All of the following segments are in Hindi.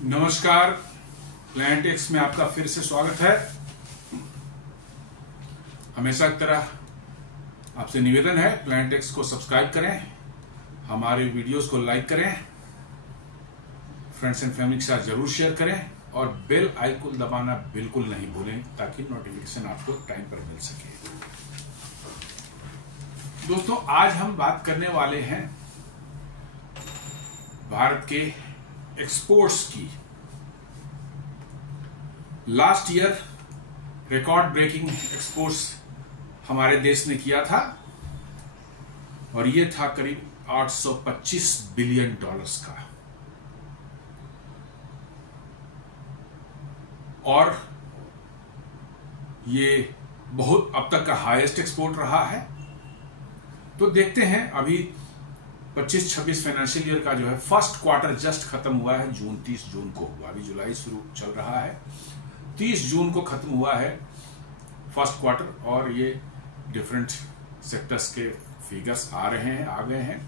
नमस्कार, प्लांटेक्स में आपका फिर से स्वागत है। हमेशा की तरह आपसे निवेदन है, प्लांटेक्स को सब्सक्राइब करें, हमारे वीडियोस को लाइक करें, फ्रेंड्स एंड फैमिली के साथ जरूर शेयर करें और बेल आइकन दबाना बिल्कुल नहीं भूलें ताकि नोटिफिकेशन आपको टाइम पर मिल सके। दोस्तों, आज हम बात करने वाले हैं भारत के एक्सपोर्ट्स की। Last year record breaking exports हमारे देश ने किया था और यह था करीब 825 बिलियन डॉलर्स का। और ये बहुत अब तक का हाईएस्ट एक्सपोर्ट रहा है। तो देखते हैं, अभी 25-26 फाइनेंशियल ईयर का जो है फर्स्ट क्वार्टर जस्ट खत्म हुआ है। 30 जून को हुआ, अभी जुलाई शुरू चल रहा है। 30 जून को खत्म हुआ है फर्स्ट क्वार्टर और ये डिफरेंट सेक्टर्स के फिगर्स आ गए हैं।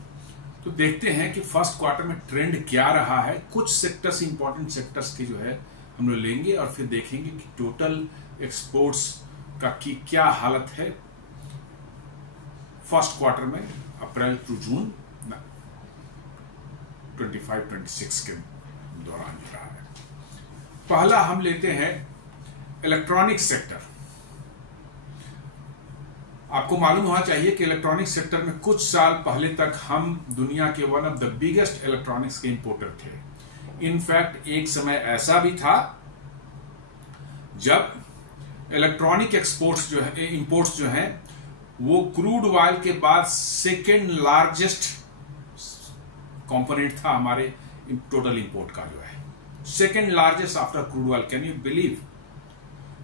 तो देखते हैं कि फर्स्ट क्वार्टर में ट्रेंड क्या रहा है। कुछ सेक्टर्स, इंपॉर्टेंट सेक्टर्स के जो है हम लोग लेंगे और फिर देखेंगे कि टोटल एक्सपोर्ट्स का की क्या हालत है फर्स्ट क्वार्टर में, अप्रैल टू जून 25-26 के दौरान जो रहा है। पहला हम लेते हैं इलेक्ट्रॉनिक सेक्टर। आपको मालूम होना चाहिए कि इलेक्ट्रॉनिक सेक्टर में कुछ साल पहले तक हम दुनिया के one of the biggest electronics के इंपोर्टर थे। इनफैक्ट एक समय ऐसा भी था जब इलेक्ट्रॉनिक एक्सपोर्ट्स जो है, इंपोर्ट्स जो हैं, वो क्रूड ऑयल के बाद सेकेंड लार्जेस्ट कंपोनेंट था हमारे टोटल इंपोर्ट का, जो है second largest after crude oil. Can you believe?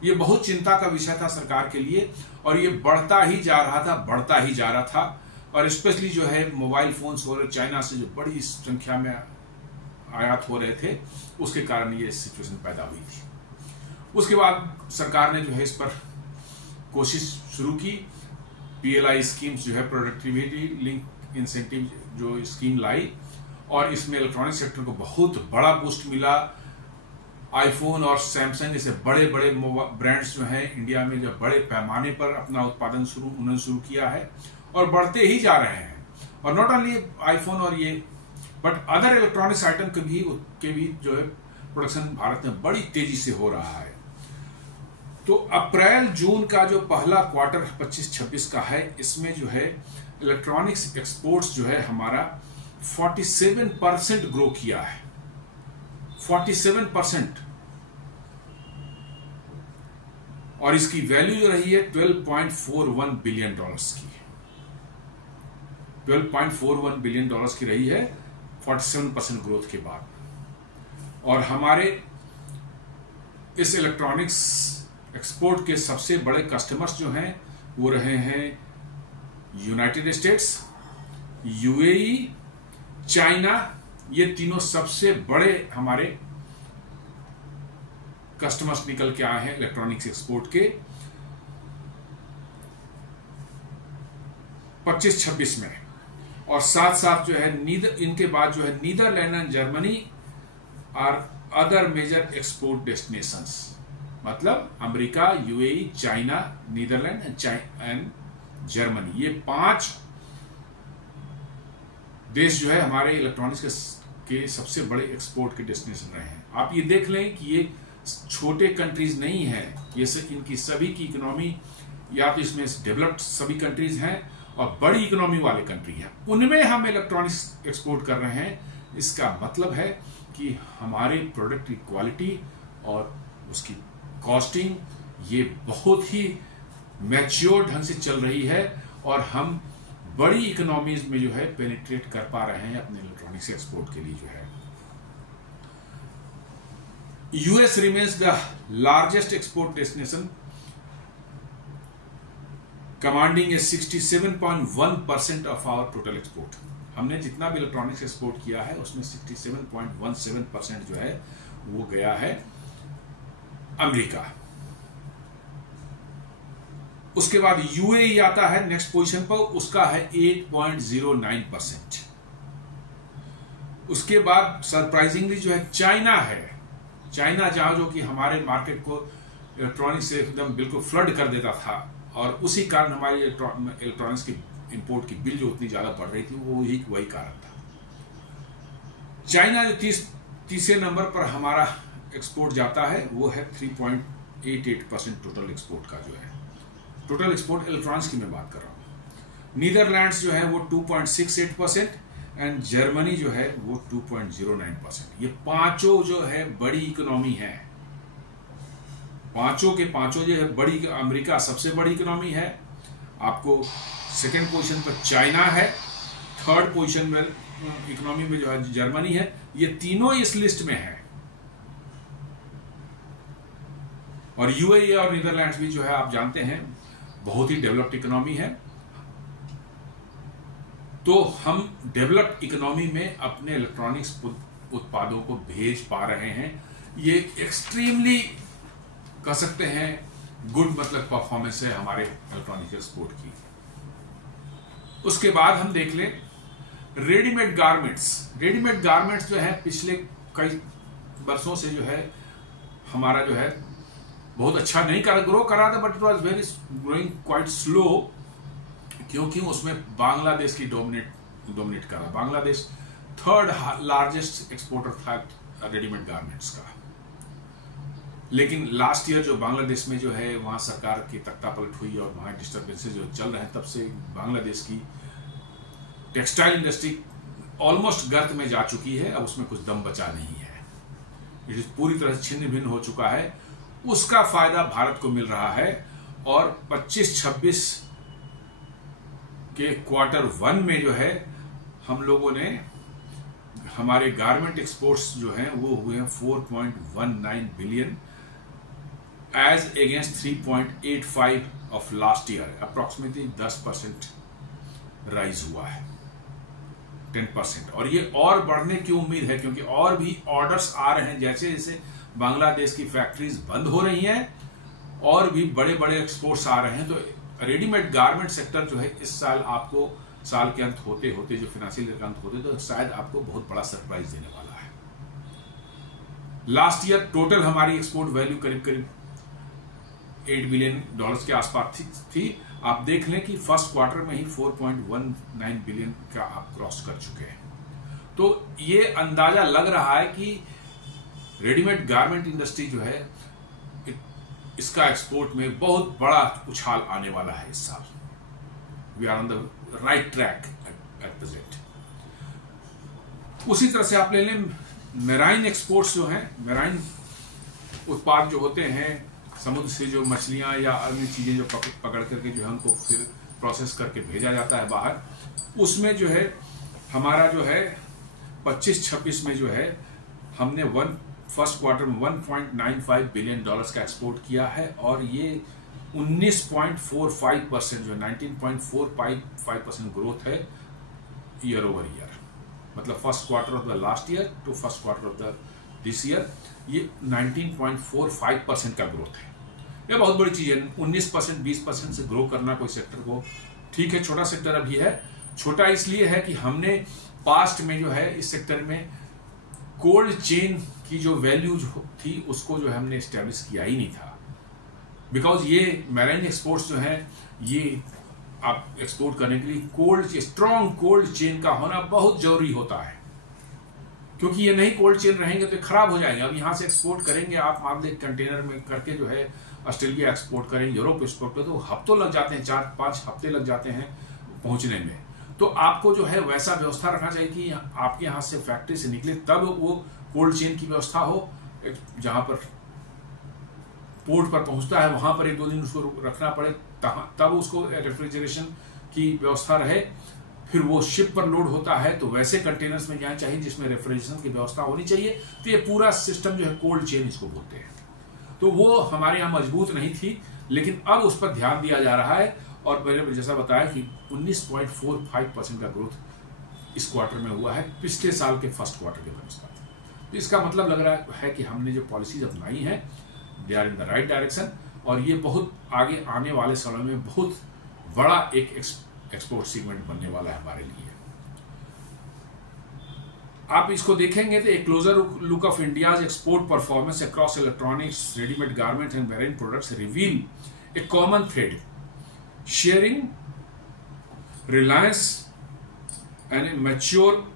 ये बहुत चिंता का विषय था सरकार के लिए और ये बढ़ता ही जा रहा था। और स्पेशली जो है मोबाइल फोन्स और चाइना से जो बड़ी संख्या में आयात हो रहे थे, उसके कारण ये सिचुएशन पैदा हुई थी। उसके बाद सरकार ने जो है इस पर कोशिश शुरू की। PLI स्कीम्स जो है, प्रोडक्टिविटी लिंक इंसेंटिव जो स्कीम लाई, और इसमें इलेक्ट्रॉनिक सेक्टर को बहुत बड़ा बूस्ट मिला। आईफोन और सैमसंग जैसे बड़े बड़े ब्रांड्स जो हैं इंडिया में, जो बड़े पैमाने पर अपना उत्पादन उन्होंने शुरू किया है और बढ़ते ही जा रहे हैं। और नॉट ओनली आईफोन और ये, बट अदर इलेक्ट्रॉनिक्स आइटम के भी जो है प्रोडक्शन भारत में बड़ी तेजी से हो रहा है। तो अप्रैल जून का जो पहला क्वार्टर 25-26 का है, इसमें जो है इलेक्ट्रॉनिक्स एक्सपोर्ट्स जो है हमारा 47% ग्रो किया है। 47%। और इसकी वैल्यू जो रही है 12.41 बिलियन डॉलर्स की। 12.41 बिलियन डॉलर्स की रही है 47% ग्रोथ के बाद। और हमारे इस इलेक्ट्रॉनिक्स एक्सपोर्ट के सबसे बड़े कस्टमर्स जो हैं वो रहे हैं यूनाइटेड स्टेट्स, UAE, चाइना। ये तीनों सबसे बड़े हमारे कस्टमर्स निकल के आए हैं इलेक्ट्रॉनिक्स एक्सपोर्ट के 25-26 में। और साथ साथ जो है इनके बाद जो है Netherland and Germany are other major export destinations. मतलब America, UAE, China, Netherland and Germany, ये 5 देश जो है हमारे इलेक्ट्रॉनिक्स के सबसे बड़े एक्सपोर्ट के डेस्टिनेशन रहे हैं। आप ये देख लें कि ये छोटे कंट्रीज नहीं है, ये इनकी सभी की इकोनॉमी या तो इसमें डेवलप्ड सभी कंट्रीज हैं और बड़ी इकोनॉमी वाले कंट्री हैं, उनमें हम इलेक्ट्रॉनिक्स एक्सपोर्ट कर रहे हैं। इसका मतलब है कि हमारे प्रोडक्ट की क्वालिटी और उसकी कॉस्टिंग ये बहुत ही मैच्योर ढंग से चल रही है और हम बड़ी इकोनॉमीज में जो है पेनिट्रेट कर पा रहे हैं अपने इलेक्ट्रॉनिक्स एक्सपोर्ट के लिए। जो है US remains the largest export destination, commanding a 67.1% of our total export. हमने जितना भी इलेक्ट्रॉनिक्स एक्सपोर्ट किया है उसमें 67.17% जो है वो गया है अमेरिका। उसके बाद UAE आता है नेक्स्ट पोजीशन पर, उसका है 8.09%। उसके बाद सरप्राइजिंगली जो है चाइना है चाइना जहां जो कि हमारे मार्केट को इलेक्ट्रॉनिक्स से एकदम बिल्कुल फ्लड कर देता था, और उसी कारण हमारी इलेक्ट्रॉनिक्स की इंपोर्ट की बिल जो उतनी ज्यादा बढ़ रही थी, वो वही कारण था। चाइना जो तीसरे नंबर पर हमारा एक्सपोर्ट जाता है, वो है 3.88% टोटल एक्सपोर्ट का जो है, टोटल एक्सपोर्ट इलेक्ट्रॉनिक्स की मैं बात कर रहा हूं। नीदरलैंड्स जो है वो 2.68% एंड जर्मनी जो है वो 2.09%। ये पांचों जो है बड़ी इकोनॉमी है, पांचों के पांचों जो है बड़ी। अमेरिका सबसे बड़ी इकोनॉमी है, आपको सेकेंड पोजीशन पर चाइना है, थर्ड पोजीशन में इकोनॉमी में जो है जर्मनी है। ये तीनों इस लिस्ट में है, और यूएई और नीदरलैंड्स भी जो है आप जानते हैं बहुत ही डेवलप्ड इकोनॉमी है। तो हम डेवलप्ड इकोनॉमी में अपने इलेक्ट्रॉनिक्स उत्पादों को भेज पा रहे हैं। ये एक्सट्रीमली कह सकते हैं गुड मतलब परफॉर्मेंस है हमारे इलेक्ट्रॉनिक्स एक्सपोर्ट की। उसके बाद हम देख लें रेडीमेड गारमेंट्स। रेडीमेड गारमेंट्स जो है पिछले कई वर्षों से जो है हमारा जो है बहुत अच्छा नहीं ग्रो कर रहा था, but it was very growing quite slow, क्योंकि उसमें बांग्लादेश की डोमिनेट कर रहा। बांग्लादेश थर्ड लार्जेस्ट एक्सपोर्टर था रेडीमेड गारमेंट्स का। लेकिन लास्ट ईयर जो बांग्लादेश में जो है वहां सरकार की तख्तापलट हुई और वहां डिस्टर्बेंसेस जो चल रहे हैं, तब से बांग्लादेश की टेक्सटाइल इंडस्ट्री ऑलमोस्ट गर्त में जा चुकी है। अब उसमें कुछ दम बचा नहीं है, इट पूरी तरह से छिन्न भिन्न हो चुका है। उसका फायदा भारत को मिल रहा है, और 25-26 के Q1 में जो है हम लोगों ने हमारे गारमेंट एक्सपोर्ट्स जो हैं वो हुए हैं 4.19 billion as against 3.85 of last year. Approximately 10% rise हुआ है, 10%। और ये और बढ़ने की उम्मीद है, क्योंकि और भी ऑर्डर्स आ रहे हैं। जैसे जैसे बांग्लादेश की फैक्ट्रीज बंद हो रही हैं, और भी बड़े बड़े एक्सपोर्ट्स आ रहे हैं। तो रेडीमेड गारमेंट सेक्टर जो है इस साल आपको, साल के अंत होते होते, जो फाइनेंशियल ईयर का अंत होते, तो शायद आपको बहुत बड़ा सरप्राइज देने वाला है। लास्ट ईयर टोटल हमारी एक्सपोर्ट वैल्यू करीब करीब $8 बिलियन के आसपास थी। आप देख लें कि फर्स्ट क्वार्टर में ही 4.19 बिलियन का आप क्रॉस कर चुके हैं। तो ये अंदाजा लग रहा है कि रेडीमेड गारमेंट इंडस्ट्री जो है इसका एक्सपोर्ट में बहुत बड़ा उछाल आने वाला है इस साल। We are on the right track at present. उसी तरह से आप ले लें मेराइन एक्सपोर्ट्स जो हैं, मेराइन उत्पाद जो होते हैं समुद्र से, जो मछलियां या अन्य चीजें जो पकड़ करके जो है उनको फिर प्रोसेस करके भेजा जाता है बाहर, उसमें जो है हमारा जो है 25-26 में जो है हमने फर्स्ट क्वार्टर में $1.95 बिलियन का एक्सपोर्ट किया है, और ये 19.45% जो 19.45% ग्रोथ है ईयर ओवर ईयर। मतलब first quarter of the last year to first quarter of the this year, ये 19.45% का ग्रोथ है। ये बहुत बड़ी चीज है। 19%, 20% से ग्रो करना कोई सेक्टर को, ठीक है छोटा सेक्टर अभी है। छोटा इसलिए है कि हमने पास्ट में जो है इस सेक्टर में कोल्ड चेन की जो वैल्यू थी उसको जो है हमने एस्टेब्लिश किया ही नहीं था। बिकॉज ये मैराइन एक्सपोर्ट्स जो है, ये आप एक्सपोर्ट करने के लिए स्ट्रॉन्ग कोल्ड चेन का होना बहुत जरूरी होता है, क्योंकि ये नहीं कोल्ड चेन रहेंगे तो खराब हो जाएंगे। अब यहां से एक्सपोर्ट करेंगे आप, मान लीजिए कंटेनर में करके जो है ऑस्ट्रेलिया एक्सपोर्ट करें, यूरोप एक्सपोर्ट करें, तो हफ्तों लग जाते हैं, 4-5 हफ्ते लग जाते हैं पहुंचने में। तो आपको जो है वैसा व्यवस्था रखना चाहिए कि आपके यहाँ से फैक्ट्री से निकले तब वो कोल्ड चेन की व्यवस्था हो। जहां पर पोर्ट पर पहुंचता है वहां पर 1-2 दिन उसको रखना पड़े, तब उसको रेफ्रिजरेशन की व्यवस्था रहे। फिर वो शिप पर लोड होता है तो वैसे कंटेनर्स में जाना चाहिए जिसमें रेफ्रिजरेशन की व्यवस्था होनी चाहिए। तो ये पूरा सिस्टम जो है कोल्ड चेन इसको बोलते हैं। तो वो हमारे यहाँ मजबूत नहीं थी, लेकिन अब उस पर ध्यान दिया जा रहा है। और मैंने जैसा बताया कि 19.45% का ग्रोथ इस क्वार्टर में हुआ है पिछले साल के फर्स्ट क्वार्टर के बनस्पत। तो इसका मतलब लग रहा है कि हमने जो पॉलिसीज अपनाई हैं they are in the right direction, और ये बहुत आगे आने वाले समय में बहुत बड़ा एक एक्सपोर्ट सेगमेंट बनने वाला है हमारे लिए। आप इसको देखेंगे तो एक closure look of India's export performance across electronics, readymade garment and marine products reveal A common thread, sharing Reliance and mature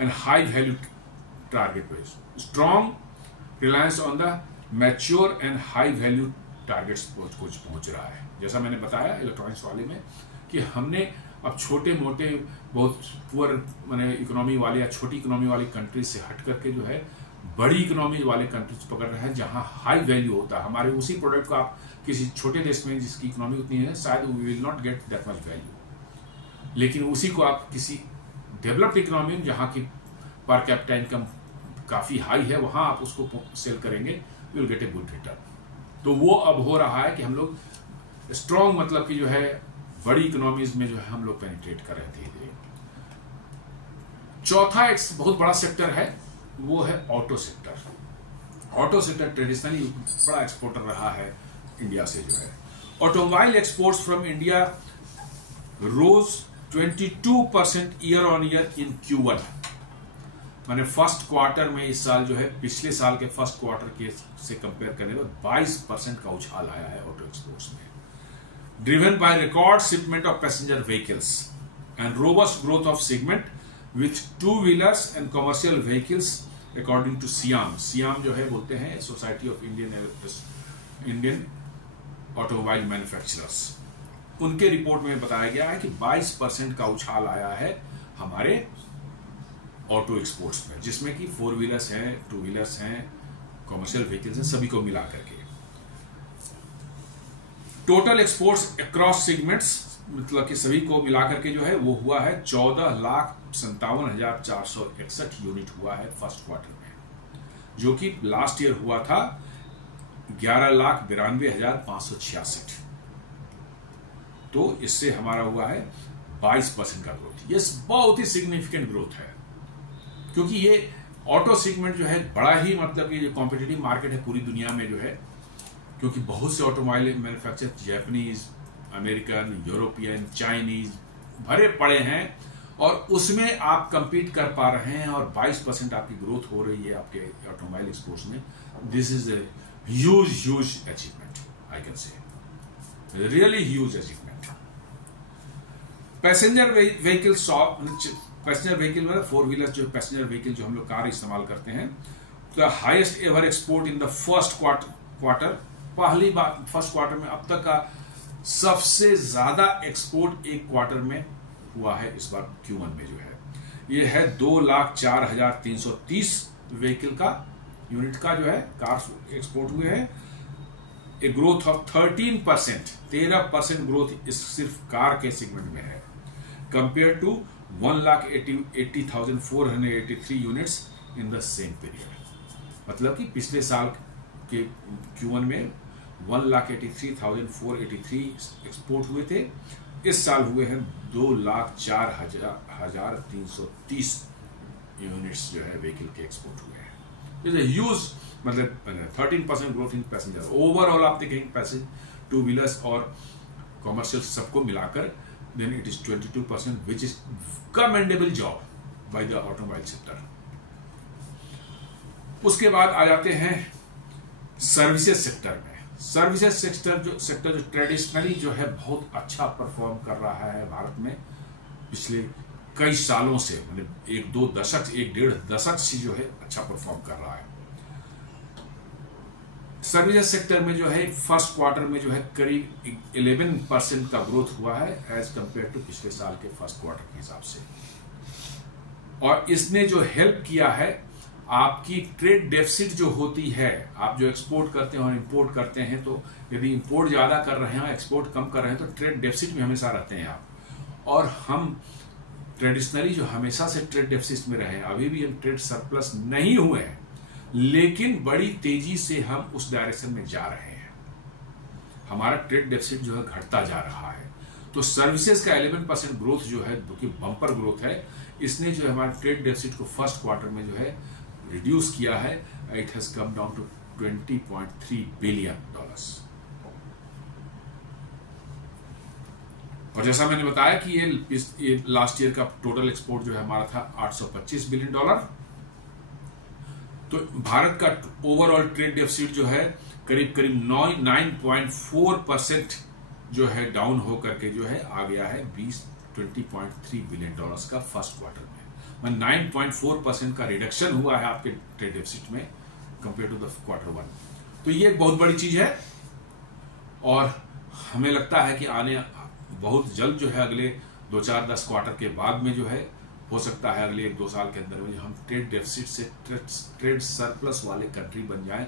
and high value target base, strong reliance on the mature and high value targets कुछ पहुंच रहा है। जैसा मैंने बताया इलेक्ट्रॉनिक्स वाले में कि हमने अब छोटे मोटे बहुत पुअर माने इकोनॉमी वाले या छोटी इकोनॉमी वाली कंट्रीज से हट करके जो है बड़ी इकोनॉमी वाले कंट्रीज पकड़ रहे हैं जहां हाई वैल्यू होता है। हमारे उसी प्रोडक्ट को आप किसी छोटे देश में जिसकी इकोनॉमी उतनी है शायद we will not get that much value, लेकिन उसी को आप किसी डेवलप्ड इकोनॉमी में जहां की पर कैपिटा इनकम काफी हाई है वहां आप उसको सेल करेंगे, you will get a good return. तो वो अब हो रहा है कि हम लोग स्ट्रॉन्ग मतलब कि जो है बड़ी इकोनॉमीज में जो है हम लोग पेनिट्रेट कर रहे थे। चौथा एक बहुत बड़ा सेक्टर है वो है auto sector. Auto sector traditionally बड़ा एक्सपोर्टर रहा है इंडिया से जो है। Automobile exports from India rose 22% year on year in Q1, माने फर्स्ट क्वार्टर में इस साल जो है पिछले साल के फर्स्ट क्वार्टर के से कंपेयर करने पर 22% का उछाल आया है ऑटो एक्सपोर्ट्स में, driven by record shipment of passenger vehicles and robust growth of segment with two-wheelers and commercial vehicles according to SIAM। SIAM जो है बोलते हैं society of Indian automobile manufacturers, उनके रिपोर्ट में बताया गया है कि 22% का उछाल आया है हमारे ऑटो एक्सपोर्ट्स में, जिसमें कि 4 व्हीलर्स हैं, 2 व्हीलर्स हैं, कमर्शियल व्हीकल्स हैं, सभी को मिला करके। टोटल एक्सपोर्ट्स अक्रॉस सेगमेंट्स मतलब कि सभी को मिलाकर के जो है वो हुआ है 14,57,461 यूनिट हुआ है फर्स्ट क्वार्टर में, जो कि लास्ट ईयर हुआ था 11,92,566। तो इससे हमारा हुआ है 22% का ग्रोथ। ये बहुत ही सिग्निफिकेंट ग्रोथ है क्योंकि ये ऑटो सेगमेंट जो है बड़ा ही मतलब कि कॉम्पिटिटिव मार्केट है पूरी दुनिया में जो है, क्योंकि बहुत से automobile manufacture Japanese, American, European, Chinese भरे पड़े हैं और उसमें आप compete कर पा रहे हैं और 22% आपकी ग्रोथ हो रही है आपके ऑटोमोबाइल एक्सपोर्ट्स में। This is a huge achievement, I can say really huge achievement. Passenger vehicle passenger vehicle मतलब 4 व्हीलर जो पैसेंजर व्हीकल जो हम लोग कार इस्तेमाल करते हैं, the highest ever export in the first quarter, पहली बार फर्स्ट क्वार्टर में अब तक का सबसे ज्यादा एक्सपोर्ट एक क्वार्टर में हुआ है इस बार Q1 में जो है, ये है 2,04,330 व्हीकल का यूनिट का जो है कार एक्सपोर्ट हुए हैं। ए ग्रोथ ऑफ 13% ग्रोथ इस सिर्फ कार के सेगमेंट में है compare to 1,80,483 units in the same period. मतलब कि पिछले साल के Q1 में 1,83,483 एक्सपोर्ट हुए थे, इस साल हुए हैं 2,04,330 यूनिट्स जो है व्हीकल के एक्सपोर्ट हुए हैं। इज ए ह्यूज मतलब 13% ग्रोथ इन पैसेंजर। ओवरऑल आप देखेंगे पैसेंजर 2 व्हीलर्स और कॉमर्शियल सबको मिलाकर then it is 22%, which is commendable job by the automobile sector. उसके बाद आ जाते हैं सर्विसेज सेक्टर में। सर्विसेज सेक्टर जो ट्रेडिशनली जो है बहुत अच्छा परफॉर्म कर रहा है भारत में पिछले कई सालों से, मतलब 1-1.5 दशक से जो है अच्छा परफॉर्म कर रहा है। सर्विसेज सेक्टर में जो है फर्स्ट क्वार्टर में जो है करीब 11% का ग्रोथ हुआ है एज कंपेयर टू पिछले साल के फर्स्ट क्वार्टर के हिसाब से। और इसने जो हेल्प किया है आपकी ट्रेड डेफिसिट जो होती है, आप जो एक्सपोर्ट करते हैं और इंपोर्ट करते हैं, तो यदि इंपोर्ट ज्यादा कर रहे हैं एक्सपोर्ट कम कर रहे हैं तो ट्रेड डेफिसिट में हमेशा रहते हैं आप। और हम ट्रेडिशनली जो हमेशा से ट्रेड डेफिसिट में रहे, अभी भी हम ट्रेड सरप्लस नहीं हुए हैं, लेकिन बड़ी तेजी से हम उस डायरेक्शन में जा रहे हैं। हमारा ट्रेड डेफिसिट जो है घटता जा रहा है। तो सर्विसेज का 11% ग्रोथ जो है जो कि बम्पर ग्रोथ है, इसने जो हमारे ट्रेड डेफिसिट को फर्स्ट क्वार्टर में जो है रिड्यूस किया है। It has come down to $20.3 billion. और जैसा मैंने बताया कि ये लास्ट ईयर का टोटल एक्सपोर्ट जो है हमारा था $825 बिलियन, तो भारत का ओवरऑल ट्रेड डेफिसिट जो है करीब करीब 9.4% जो है डाउन होकर के जो है आ गया है 20.3 बिलियन डॉलर्स का फर्स्ट क्वार्टर में। 9.4% का रिडक्शन हुआ है आपके ट्रेड डेफिसिट में compare to the quarter one. तो ये एक बहुत बड़ी चीज है और हमें लगता है कि आने बहुत जल्द जो है अगले 2-4-10 क्वार्टर के बाद में जो है हो सकता है अगले 1-2 साल के अंदर में हम ट्रेड डेफिसिट से ट्रेड सरप्लस वाले कंट्री बन जाएं,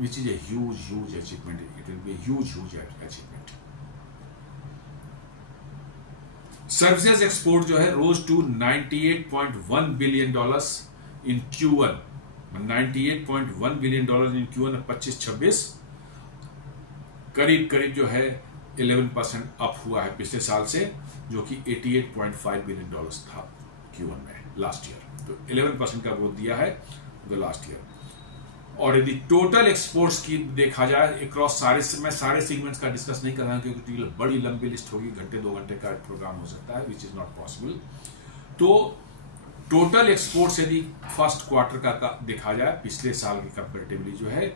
which is a huge achievement. It will be huge achievement. Services export जो है rose to 98.1 billion dollars in Q1। 98.1 billion dollar in Q1 25-26 करीब जो है 11% अप हुआ है पिछले साल से, जो कि 88.5 बिलियन डॉलर्स था Q1 में लास्ट ईयर। तो 11% का ग्रोथ दिया है लास्ट ईयर। और यदि टोटल एक्सपोर्ट्स की देखा जाए अक्रॉस मैं सारे सेगमेंट्स का डिस्कस नहीं कर रहा हूं क्योंकि बड़ी लंबी लिस्ट होगी, घंटे 2 घंटे का प्रोग्राम हो सकता है, विच इज नॉट पॉसिबल। तो टोटल एक्सपोर्ट्स यदि फर्स्ट क्वार्टर का देखा जाए पिछले साल की कंपेरेटिवली जो है,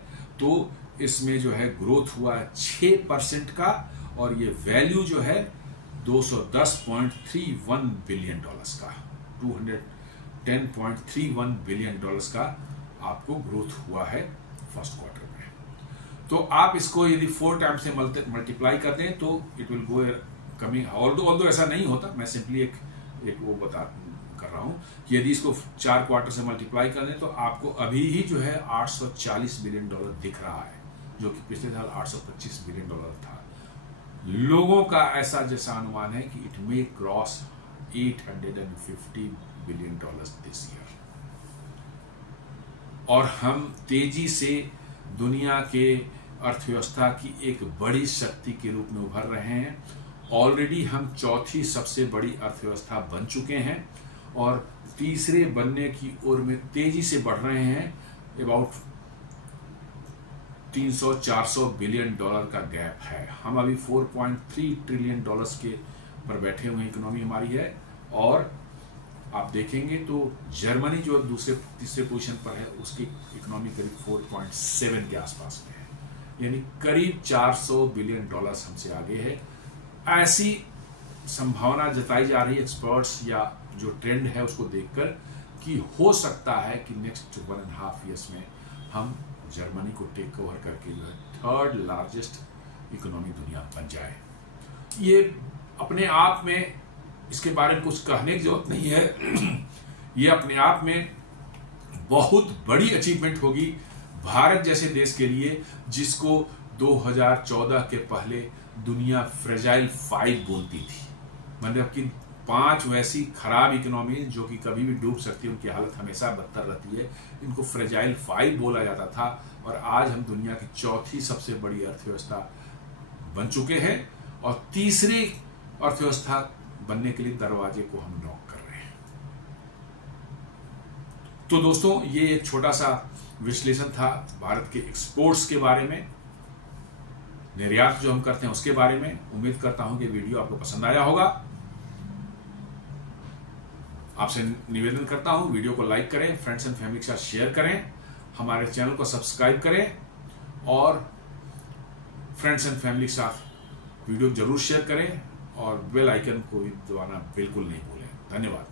तो इसमें जो है ग्रोथ हुआ है 6% का और ये वैल्यू जो है 210.31 बिलियन डॉलर्स का, 210.31 बिलियन डॉलर्स का आपको ग्रोथ हुआ है फर्स्ट क्वार्टर में। तो आप इसको यदि 4 टाइम्स से मल्टीप्लाई कर दें तो it will go coming, although ऐसा नहीं होता, मैं सिंपली एक वो बता कर रहा हूं कि यदि इसको 4 क्वार्टर से मल्टीप्लाई कर दें तो आपको अभी ही जो है 840 बिलियन डॉलर दिख रहा है, जो कि पिछले साल 825 बिलियन डॉलर था। लोगों का ऐसा जैसा अनुमान है कि it may cross 850 billion dollars this year. और हम तेजी से दुनिया के अर्थव्यवस्था की एक बड़ी शक्ति के रूप में उभर रहे हैं। ऑलरेडी हम चौथी सबसे बड़ी अर्थव्यवस्था बन चुके हैं और तीसरे बनने की ओर में तेजी से बढ़ रहे हैं। अबाउट 300-400 बिलियन डॉलर का गैप है। हम अभी 4.3 ट्रिलियन डॉलर्स के पर बैठे हुए इकोनॉमी हमारी है। और आप देखेंगे तो जर्मनी जो तीसरे पोजीशन पर है उसकी इकोनॉमी करीब 4.7 के आसपास में है, यानी करीब 400 बिलियन डॉलर्स हमसे आगे है। ऐसी संभावना जताई जा रही है एक्सपर्ट्स या जो ट्रेंड है उसको देखकर कि हो सकता है कि नेक्स्ट 1.5 ईयर्स में हम जर्मनी को टेक ओवर करके जो है 3rd लार्जेस्ट इकोनॉमी दुनिया बन जाए। ये अपने आप में इसके बारे में कुछ कहने की जरूरत नहीं है। ये अपने आप में बहुत बड़ी अचीवमेंट होगी भारत जैसे देश के लिए, जिसको 2014 के पहले दुनिया फ्रेजाइल 5 बोलती थी। मतलब कि 5 वैसी खराब इकोनॉमी जो कि कभी भी डूब सकती है, उनकी हालत हमेशा बदतर रहती है, इनको फ्रेजाइल 5 बोला जाता था। और आज हम दुनिया की चौथी सबसे बड़ी अर्थव्यवस्था बन चुके हैं और तीसरी अर्थव्यवस्था बनने के लिए दरवाजे को हम नॉक कर रहे हैं। तो दोस्तों, ये एक छोटा सा विश्लेषण था भारत के एक्सपोर्ट्स के बारे में, निर्यात जो हम करते हैं उसके बारे में। उम्मीद करता हूं कि वीडियो आपको पसंद आया होगा। आपसे निवेदन करता हूं वीडियो को लाइक करें, फ्रेंड्स एंड फैमिली के साथ शेयर करें, हमारे चैनल को सब्सक्राइब करें और फ्रेंड्स एंड फैमिली के साथ वीडियो जरूर शेयर करें और बेल आइकन को भी दबाना बिल्कुल नहीं भूलें। धन्यवाद।